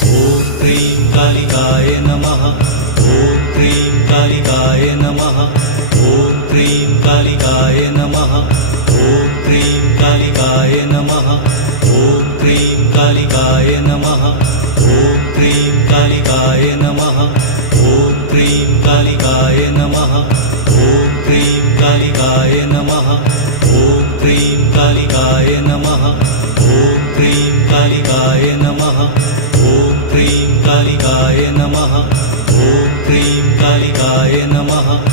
ॐ cream कालिकाय नमः। ॐ cream कालिकाय नमः। ॐ cream कालिकाय नमः। ॐ क्रीं कालिकाय नमः। ॐ क्रीं कालिकाय नमः। ॐ क्रीं कालिकाय नमः। ॐ क्रीं कालिकाय नमः। ॐ क्रीं कालिकाय नमः। ॐ क्रीं कालिकाय नमः। ॐ क्रीं कालिकाय नमः। ॐ क्रीं कालिकाय नमः। ॐ क्रीं कालिकाय नमः।